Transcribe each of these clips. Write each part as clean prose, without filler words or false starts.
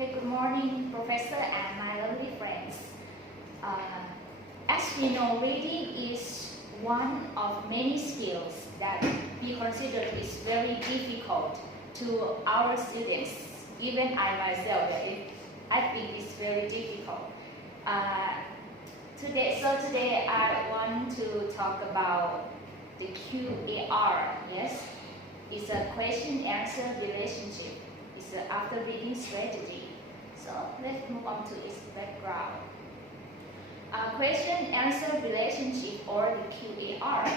Okay, good morning, Professor and my lovely friends. As we know, reading is one of many skills that we consider is very difficult to our students. Even I myself, I think it's very difficult. Today I want to talk about the QAR. Yes, it's a question-answer relationship. It's an after-reading strategy. So let's move on to its background. Question-answer relationship, or the QAR,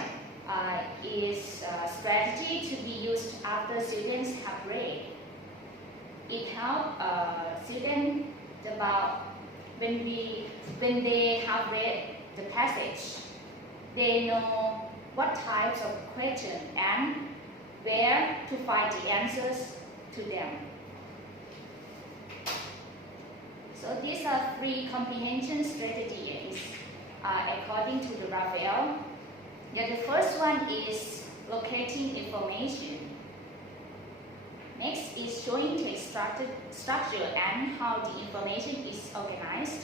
is a strategy to be used after students have read. It helps students about when they have read the passage, they know what types of questions and where to find the answers to them. So these are 3 comprehension strategies according to the Raphael. The first one is locating information. Next is showing the structure and how the information is organized.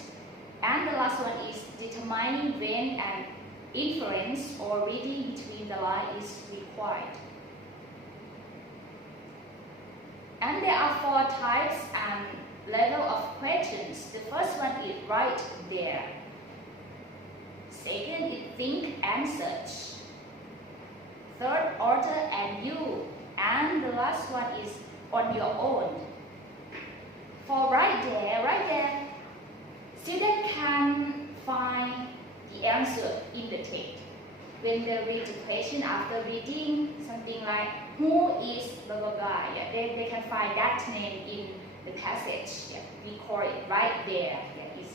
And the last one is determining when an inference or reading between the lines is required. And there are 4 types and level of questions. The first one is right there. Second is think and search. Third, order and you. And the last one is on your own. For right there, students can find the answer in the text. When they read the question after reading something like who is blah blah blah, they can find that name in the passage. We call it right there. It's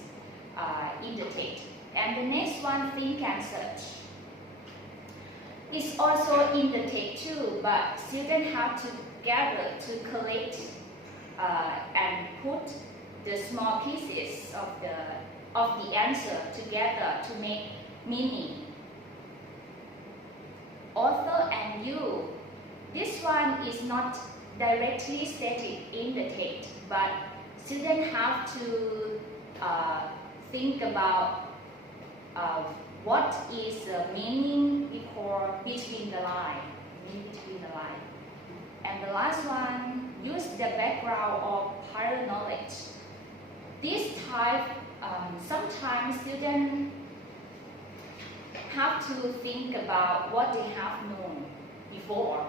in the text. And the next one, think and search. It's also in the text too, but students have to gather to collect and put the small pieces of the answer together to make meaning. Author and you. This one is not directly stated in the text, but students have to think about what is the meaning between the line. And the last one, use the background or prior knowledge. This type, sometimes students have to think about what they have known before.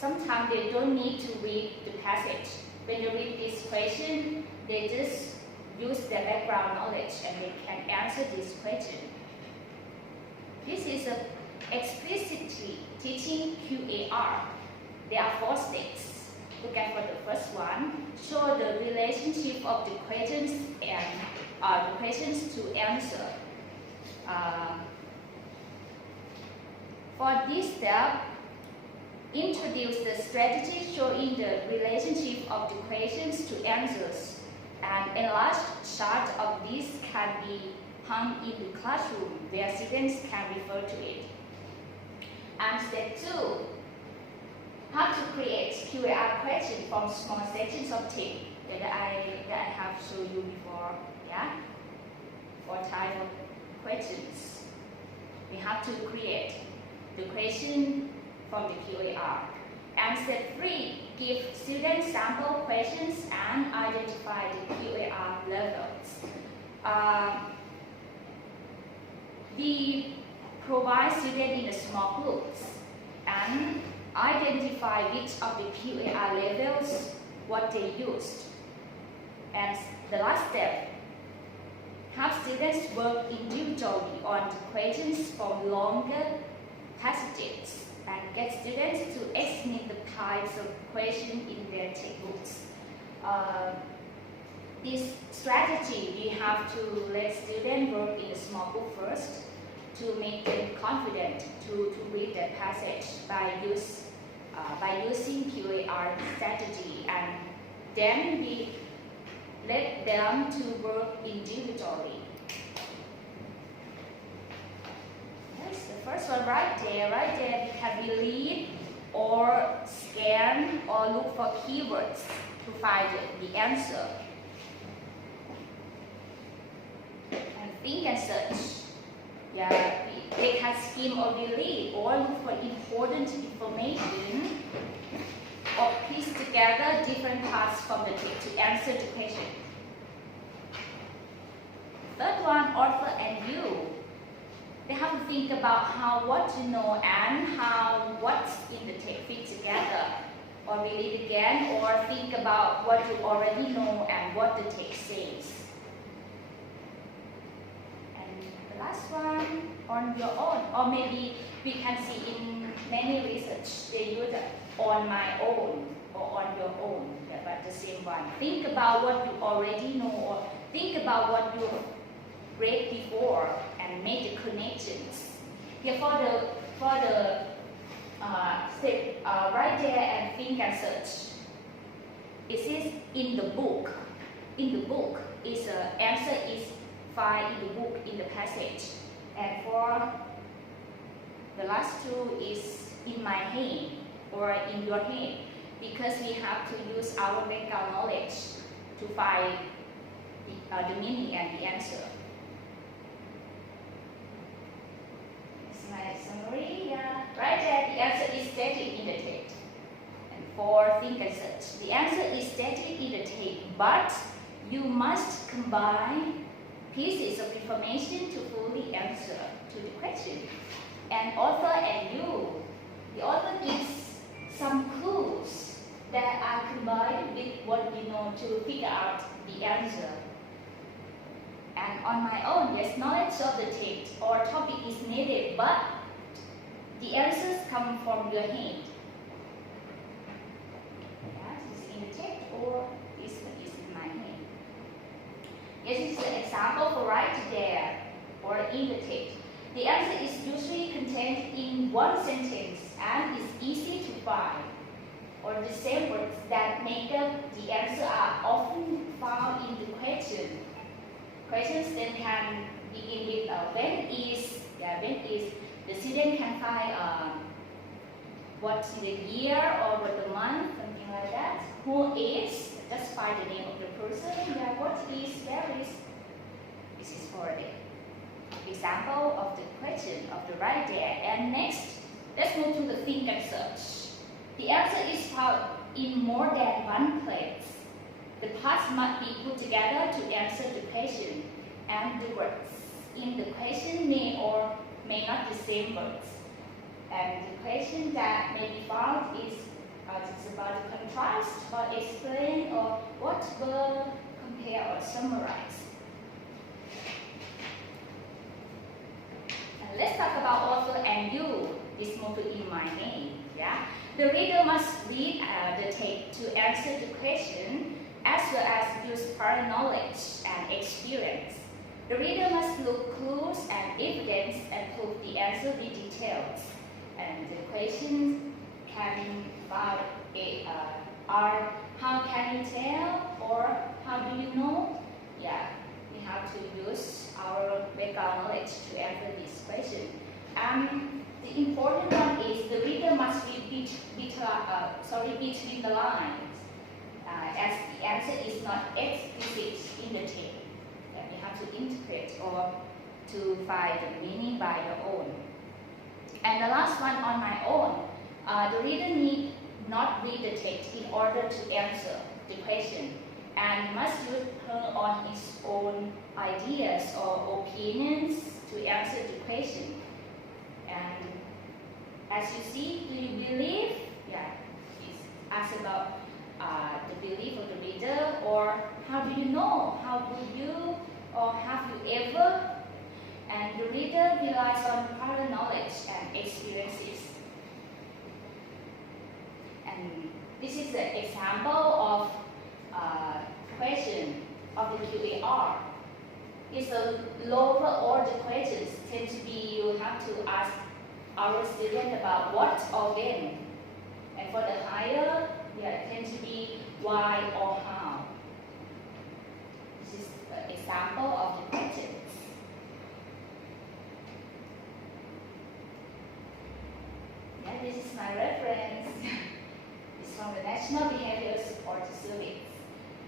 Sometimes they don't need to read the passage. When they read this question, they just use their background knowledge and they can answer this question. This is explicitly teaching QAR. There are 4 steps. Look at for the first one. Show the relationship of the questions and the questions to answer. For this step, introduce the strategy showing the relationship of the questions to answers. An enlarged chart of this can be hung in the classroom where students can refer to it. And step 2, how to create QAR questions from small sections of text that I have shown you before. 4 types of questions. We have to create the question from the QAR. And step 3, give students sample questions and identify the QAR levels. We provide students in small groups and identify which of the QAR levels what they used. And the last step, have students work individually on the questions from longer passages and get students to estimate the types of questions in their textbooks. This strategy, we have to let students work in a small group first to make them confident to read the passage by using QAR strategy, and then we let them to work individually. Yes, the first one right there, we can read or scan or look for keywords to find the answer. And think and search. Yeah, they can skim or read or look for important information or piece together different parts from the text to answer the question. Third one, author and you. They have to think about how what you know and how what's in the text fit together, or read it again, or think about what you already know and what the text says. And the last one, on your own, or maybe we can see in many research they use on my own or on your own, but the same one. Think about what you already know, or think about what you read before and make the connections. Here for the step right there and think and search. It says in the book. In the book is answer is found in the book in the passage. And for the last two is in my head or in your head, because we have to use our background knowledge to find the meaning and the answer. My summary, right there, the answer is stated in the text. And for think and search, the answer is stated in the text, but you must combine pieces of information to fully answer to the question. And author and you, the author gives some clues that are combined with what you know to figure out the answer. And on my own, yes, knowledge of the text or topic is needed, but the answers come from your head. Yeah, this is in the text or this one is in my head. Yes, this is an example for right there or in the text. The answer is usually contained in one sentence and is easy to find. Or the same words that make up the answer are often found in the question. Questions then can begin with when is, the student can find what's the year or what the month, something like that. Who is, just find the name of the person. What is, where is. This is for the example of the question of the right there. And next, let's move to the think and search. The answer is found in more than one place. The parts must be put together to answer the question, and the words in the question may or may not be the same words. And the question that may be found is about the contrast or explain or what will compare or summarize. And let's talk about author and you. This motto in my name. Yeah, the reader must read the text to answer the question, as well as use prior knowledge and experience. The reader must look clues and evidence and prove the answer with details. And the questions can be found are how can you tell or how do you know? Yeah, we have to use our background knowledge to answer this question. The important one is the reader must read between the lines. As the answer is not explicit in the text, that we have to interpret or to find the meaning by your own. And the last one, on my own, the reader need not read the text in order to answer the question, and must use her on his own ideas or opinions to answer the question. And as you see, do you believe? Yeah, it's asked about the belief of the reader, or how do you know? How do you, or have you ever? And the reader relies on prior knowledge and experiences. And this is an example of question of the QAR. It's a lower order questions tend to be you have to ask our student about what or when. And for the higher, it tends to be why or how. This is an example of the questions. Yeah, this is my reference. It's from the National Behavior Support Service.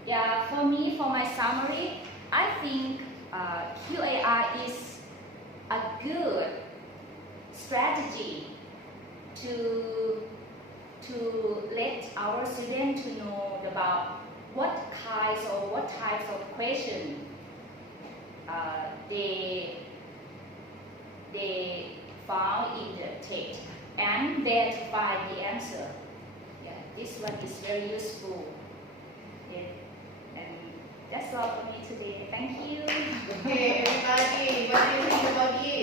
Yeah, for me, for my summary, I think QAR is a good strategy to let our students to know about what types of questions they found in the text and where to find the answer. Yeah, this one is very useful. Yeah. And that's all for me today. Thank you. Okay, everybody, what do you think about it?